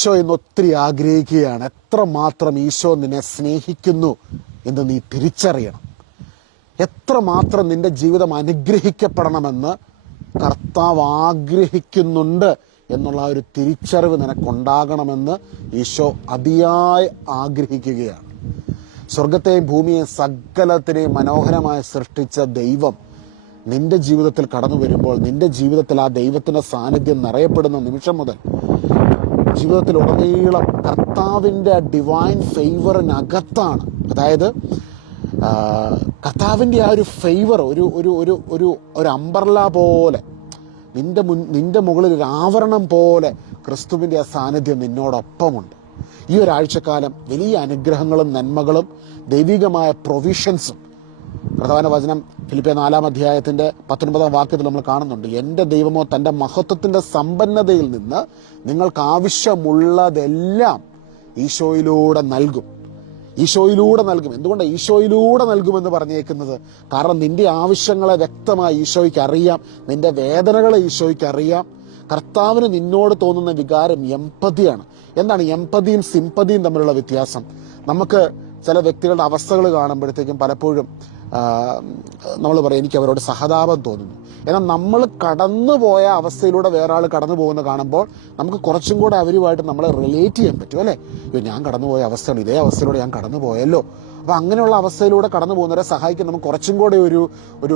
ഈശോ ഇന്ന് ഒത്തിരി ആഗ്രഹിക്കുകയാണ്. എത്രമാത്രം ഈശോ നിന്നെ സ്നേഹിക്കുന്നു എന്ന് നീ തിരിച്ചറിയണം. എത്രമാത്രം നിന്റെ ജീവിതം അനുഗ്രഹിക്കപ്പെടണമെന്ന് കർത്താവ് ആഗ്രഹിക്കുന്നുണ്ട് എന്നുള്ള ഒരു തിരിച്ചറിവ് നിനക്കുണ്ടാകണമെന്ന് ഈശോ അതിയായി ആഗ്രഹിക്കുകയാണ്. സ്വർഗത്തെയും ഭൂമിയെയും സകലത്തിനെയും മനോഹരമായി സൃഷ്ടിച്ച ദൈവം നിന്റെ ജീവിതത്തിൽ കടന്നു വരുമ്പോൾ, നിന്റെ ജീവിതത്തിൽ ആ ദൈവത്തിൻ്റെ സാന്നിധ്യം നിറയപ്പെടുന്ന നിമിഷം മുതൽ ജീവിതത്തിലുടനീളം കർത്താവിൻ്റെ ഡിവൈൻ ഫേവറിനകത്താണ്, അതായത് കർത്താവിൻ്റെ ആ ഒരു ഫേവർ ഒരു ഒരു ഒരു ഒരു ഒരു അംബർല പോലെ നിന്റെ മുകളിൽ ഒരു ആവരണം പോലെ ക്രിസ്തുവിൻ്റെ ആ സാന്നിധ്യം നിന്നോടൊപ്പമുണ്ട്. ഈ ഒരാഴ്ചക്കാലം വലിയ അനുഗ്രഹങ്ങളും നന്മകളും ദൈവികമായ പ്രൊവിഷൻസും കർത്താവിൻ്റെ വചനം ഫിലിപ്പിയ 4-ാം അധ്യായത്തിൻ്റെ 19-ാം വാക്യത്തിൽ നമ്മൾ കാണുന്നുണ്ട്. എൻ്റെ ദൈവമോ തൻ്റെ മഹത്വത്തിൻ്റെ സമ്പന്നതയിൽ നിന്ന് നിങ്ങൾക്ക് ആവശ്യമുള്ളതെല്ലാം ഈശോയിലൂടെ നൽകും. ഈശോയിലൂടെ നൽകും. എന്തുകൊണ്ടാണ് ഈശോയിലൂടെ നൽകുമെന്ന് പറഞ്ഞേക്കുന്നത്? കാരണം നിന്റെ ആവശ്യങ്ങളെ വ്യക്തമായി ഈശോയ്ക്ക് അറിയാം, നിന്റെ വേദനകളെ ഈശോയ്ക്ക് അറിയാം. കർത്താവിന് നിന്നോട് തോന്നുന്ന വികാരം എംപതിയാണ്. എന്താണ് എംപതിയും സിമ്പതിയും തമ്മിലുള്ള വ്യത്യാസം? നമുക്ക് ചില വ്യക്തികളുടെ അവസ്ഥകൾ കാണുമ്പോഴത്തേക്കും പലപ്പോഴും നമ്മൾ പറയും എനിക്ക് അവരോട് സഹതാപം തോന്നുന്നു. എന്നാൽ നമ്മൾ കടന്നുപോയ അവസ്ഥയിലൂടെ വേറെ ആൾ കടന്നു പോകുന്ന കാണുമ്പോൾ നമുക്ക് കുറച്ചും കൂടെ അവരുമായിട്ട് നമ്മളെ റിലേറ്റ് ചെയ്യാൻ പറ്റും, അല്ലേ? ഞാൻ കടന്നുപോയ അവസ്ഥയാണ്, ഇതേ അവസ്ഥയിലൂടെ ഞാൻ കടന്നു പോയല്ലോ. അപ്പോൾ അങ്ങനെയുള്ള അവസ്ഥയിലൂടെ കടന്നു പോകുന്നവരെ സഹായിക്കാൻ നമുക്ക് കുറച്ചും കൂടെ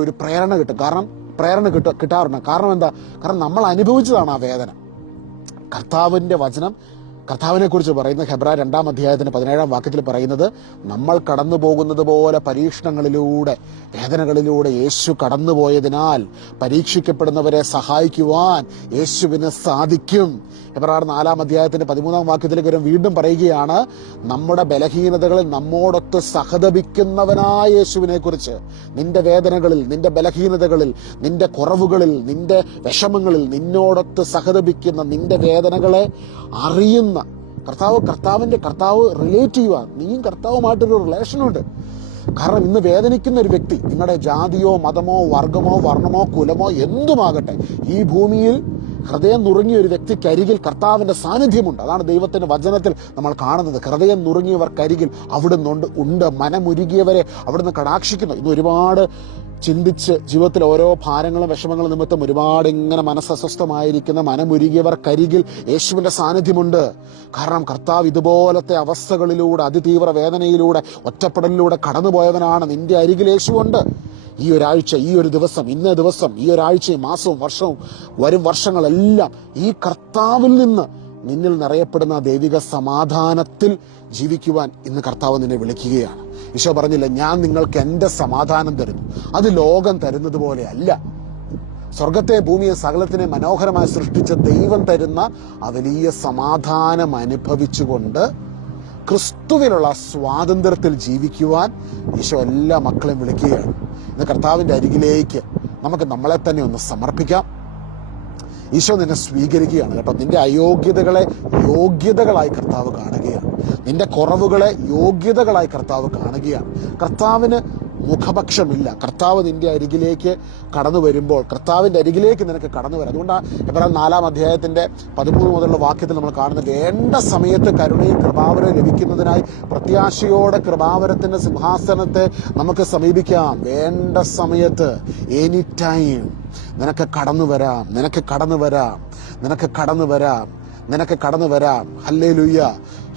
ഒരു പ്രേരണ കിട്ടും. പ്രേരണ കിട്ടാറുണ്ട്. കാരണം എന്താ? കാരണം നമ്മൾ അനുഭവിച്ചതാണ് ആ വേദന. കർത്താവിൻ്റെ വചനം കർത്താവിനെ കുറിച്ച് പറയുന്ന ഹെബ്രായർ 2-ാം അധ്യായത്തിന് 17-ാം വാക്യത്തിൽ പറയുന്നത്, നമ്മൾ കടന്നു പോകുന്നത് പോലെ പരീക്ഷണങ്ങളിലൂടെ വേദനകളിലൂടെ യേശു കടന്നുപോയതിനാൽ പരീക്ഷിക്കപ്പെടുന്നവരെ സഹായിക്കുവാൻ യേശുവിന് സാധിക്കും. ഹെബ്രായർ 4-ാം അധ്യായത്തിന്റെ 13-ാം വാക്യത്തിലേക്ക് വീണ്ടും പറയുകയാണ്, നമ്മുടെ ബലഹീനതകളിൽ നമ്മോടൊത്ത് സഹതപിക്കുന്നവനായ യേശുവിനെ കുറിച്ച്. നിന്റെ വേദനകളിൽ, നിന്റെ ബലഹീനതകളിൽ, നിന്റെ കുറവുകളിൽ, നിന്റെ വിഷമങ്ങളിൽ നിന്നോടൊത്ത് സഹതപിക്കുന്ന, നിന്റെ വേദനകളെ അറിയുന്ന കർത്താവ് റിലേറ്റ് ചെയ്യുക. നീയും കർത്താവുമായിട്ടൊരു റിലേഷനുണ്ട്. കാരണം ഇന്ന് വേദനിക്കുന്ന ഒരു വ്യക്തി, നിങ്ങളുടെ ജാതിയോ മതമോ വർഗമോ വർണ്ണമോ കുലമോ എന്തുമാകട്ടെ, ഈ ഭൂമിയിൽ ഹൃദയം നുറുങ്ങിയ ഒരു വ്യക്തിക്കരികിൽ കർത്താവിൻ്റെ സാന്നിധ്യമുണ്ട്. അതാണ് ദൈവത്തിൻ്റെ വചനത്തിൽ നമ്മൾ കാണുന്നത്. ഹൃദയം നുറുങ്ങിയവർക്കരികിൽ അവിടുന്ന് ഉണ്ട്. മനമുരുകിയവരെ അവിടുന്ന് കടാക്ഷിക്കുന്നു. ഇന്ന് ഒരുപാട് ചിന്തിച്ച് ജീവിതത്തിൽ ഓരോ ഭാരങ്ങളും വിഷമങ്ങളും നിമിത്തം ഒരുപാട് ഇങ്ങനെ മനസ്സസ്വസ്ഥമായിരിക്കുന്ന മനമുരുകിയവർക്കരികിൽ യേശുവിൻ്റെ സാന്നിധ്യമുണ്ട്. കാരണം കർത്താവ് ഇതുപോലത്തെ അവസ്ഥകളിലൂടെ, അതിതീവ്ര വേദനയിലൂടെ, ഒറ്റപ്പെടലിലൂടെ കടന്നുപോയവനാണ്. നിന്റെ അരികിൽ യേശുവുണ്ട്. ഈ ഒരാഴ്ച, ഈ ഒരു ദിവസം, ഇന്ന ദിവസം, ഈ ഒരാഴ്ചയും മാസവും വർഷവും വരും വർഷങ്ങളെല്ലാം ഈ കർത്താവിൽ നിന്ന് നിന്നിൽ നിറയപ്പെടുന്ന ദൈവിക സമാധാനത്തിൽ ജീവിക്കുവാൻ ഇന്ന് കർത്താവ് നിന്നെ വിളിക്കുകയാണ്. ഈശോ പറഞ്ഞില്ല, ഞാൻ നിങ്ങൾക്ക് എൻ്റെ സമാധാനം തരുന്നു, അത് ലോകം തരുന്നത് പോലെ അല്ല. സ്വർഗത്തെ ഭൂമിയെ സകലത്തിനെ മനോഹരമായി സൃഷ്ടിച്ച ദൈവം തരുന്ന ആ വലിയ സമാധാനം അനുഭവിച്ചുകൊണ്ട് ക്രിസ്തുവിലുള്ള സ്വാതന്ത്ര്യത്തിൽ ജീവിക്കുവാൻ ഈശോ എല്ലാ മക്കളെയും വിളിക്കുകയാണ്. ഇന്ന് കർത്താവിൻ്റെ അരികിലേക്ക് നമുക്ക് നമ്മളെ തന്നെ ഒന്ന് സമർപ്പിക്കാം. ഈശോ നിന്നെ സ്വീകരിക്കുകയാണ് കേട്ടോ. നിന്റെ അയോഗ്യതകളെ യോഗ്യതകളായി കർത്താവ് കാണുകയാണ്. നിന്റെ കുറവുകളെ യോഗ്യതകളായി കർത്താവ് കാണുകയാണ്. കർത്താവിന് മുഖപക്ഷമില്ല. കർത്താവ് നിന്റെ അരികിലേക്ക് കടന്നു വരുമ്പോൾ, കർത്താവിൻ്റെ അരികിലേക്ക് നിനക്ക് കടന്നു വരാം. അതുകൊണ്ടാണ് ഹെബ്രായർ 4-ാം അധ്യായത്തിന്റെ 13 മുതലുള്ള വാക്യത്തിൽ നമ്മൾ കാണുന്നത്, വേണ്ട സമയത്ത് കരുണയും കൃപാവരവും ലഭിക്കുന്നതിനായി പ്രത്യാശയോടെ കൃപാവരത്തിന്റെ സിംഹാസനത്തെ നമുക്ക് സമീപിക്കാം. വേണ്ട സമയത്ത്, എനി ടൈം നിനക്ക് കടന്നു വരാം, നിനക്ക് കടന്നു വരാം, നിനക്ക് കടന്നു വരാം, നിനക്ക് കടന്നു വരാം. ഹല്ലേലൂയ,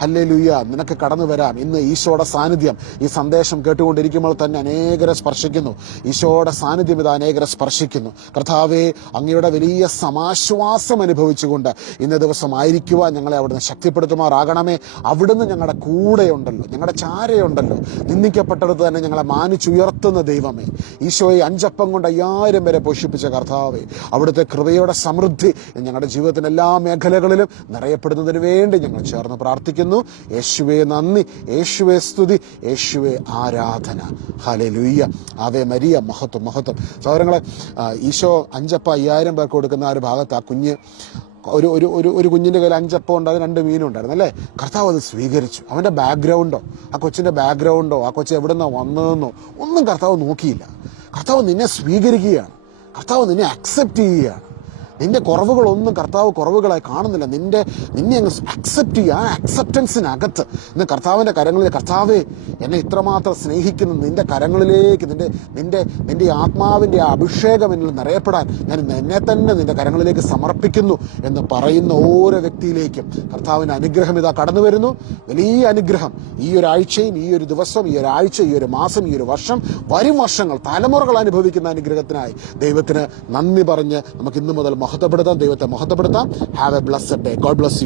ഹല്ലേലൂയ, നിനക്ക് കടന്നു വരാം. ഇന്ന് ഈശോയുടെ സാന്നിധ്യം ഈ സന്ദേശം കേട്ടുകൊണ്ടിരിക്കുമ്പോൾ തന്നെ അനേകരെ സ്പർശിക്കുന്നു. ഈശോയുടെ സാന്നിധ്യം ഇത് അനേകരെ സ്പർശിക്കുന്നു. കർത്താവേ, അങ്ങയുടെ വലിയ സമാശ്വാസം അനുഭവിച്ചുകൊണ്ട് ഇന്ന ദിവസം ആയിരിക്കുവാൻ ഞങ്ങളെ അവിടുന്ന് ശക്തിപ്പെടുത്തുമാറാകണമേ. അവിടുന്ന് ഞങ്ങളുടെ കൂടെയുണ്ടല്ലോ, ഞങ്ങളുടെ ചാരയുണ്ടല്ലോ. നിന്ദിക്കപ്പെട്ടടുത്ത് തന്നെ ഞങ്ങളെ മാനിച്ചുയർത്തുന്ന ദൈവമേ, ഈശോയെ 5 അപ്പം കൊണ്ട് 5000 പേരെ പോഷിപ്പിച്ച കർത്താവേ, അവിടുത്തെ കൃപയുടെ സമൃദ്ധി ഞങ്ങളുടെ ജീവിതത്തിന്റെ എല്ലാ മേഖലകളിലും നിറയപ്പെടുന്നതിന് വേണ്ടി ഞങ്ങൾ ചേർന്ന് പ്രാർത്ഥിക്കുന്നു. യേശുവേ നന്ദി, യേശുവേ സ്തുതി, യേശുവേ ആരാധന. ഹല്ലേലൂയ, ആവേ മരിയ, മഹത്വം മഹത്വം. സഹോദരങ്ങളെ, ഈശോ 5 അപ്പം 5000 പേർക്ക് കൊടുക്കുന്ന ആ ഒരു ഭാഗത്ത് ആ കുഞ്ഞ് ഒരു കുഞ്ഞിൻ്റെ കയ്യിൽ 5 അപ്പം ഉണ്ട്, അത് 2 മീനും ഉണ്ടായിരുന്നു, അല്ലേ? കർത്താവ് അത് സ്വീകരിച്ചു. അവൻ്റെ ബാക്ക്ഗ്രൗണ്ടോ, ആ കൊച്ചിൻ്റെ ബാക്ക്ഗ്രൗണ്ടോ, ആ കൊച്ചു എവിടെ നിന്നോ വന്നതെന്നോ ഒന്നും കർത്താവ് നോക്കിയില്ല. കർത്താവ് നിന്നെ സ്വീകരിക്കുകയാണ്. കർത്താവ് നിന്നെ അക്സെപ്റ്റ് ചെയ്യുകയാണ്. നിന്റെ കുറവുകളൊന്നും കർത്താവ് കുറവുകളായി കാണുന്നില്ല. നിന്നെ അങ്ങ് അക്സെപ്റ്റ് ചെയ്യുക. ആ അക്സെപ്റ്റൻസിനകത്ത് ഇന്ന് കർത്താവിൻ്റെ കരങ്ങളിൽ, കർത്താവേ എന്നെ ഇത്രമാത്രം സ്നേഹിക്കുന്നു, നിന്റെ കരങ്ങളിലേക്ക് നിന്റെ ആത്മാവിൻ്റെ ആ അഭിഷേകം എന്നിൽ നിറയപ്പെടാൻ ഞാൻ എന്നെ തന്നെ നിന്റെ കരങ്ങളിലേക്ക് സമർപ്പിക്കുന്നു എന്ന് പറയുന്ന ഓരോ വ്യക്തിയിലേക്കും കർത്താവിൻ്റെ അനുഗ്രഹം ഇതാ കടന്നു വരുന്നു. വലിയ അനുഗ്രഹം ഈ ഒരാഴ്ചയും, ഈ ഒരു ദിവസം, ഈ ഒരാഴ്ച, ഈ ഒരു മാസം, ഈ ഒരു വർഷം, വരും വർഷങ്ങൾ, തലമുറകൾ അനുഭവിക്കുന്ന അനുഗ്രഹത്തിനായി ദൈവത്തിന് നന്ദി പറഞ്ഞ് നമുക്ക് ഇന്നു മുതൽ മഹത്വപ്പെടുത്താം, ദൈവത്തെ മഹത്വപ്പെടുത്താം. Have a blessed day. God bless U.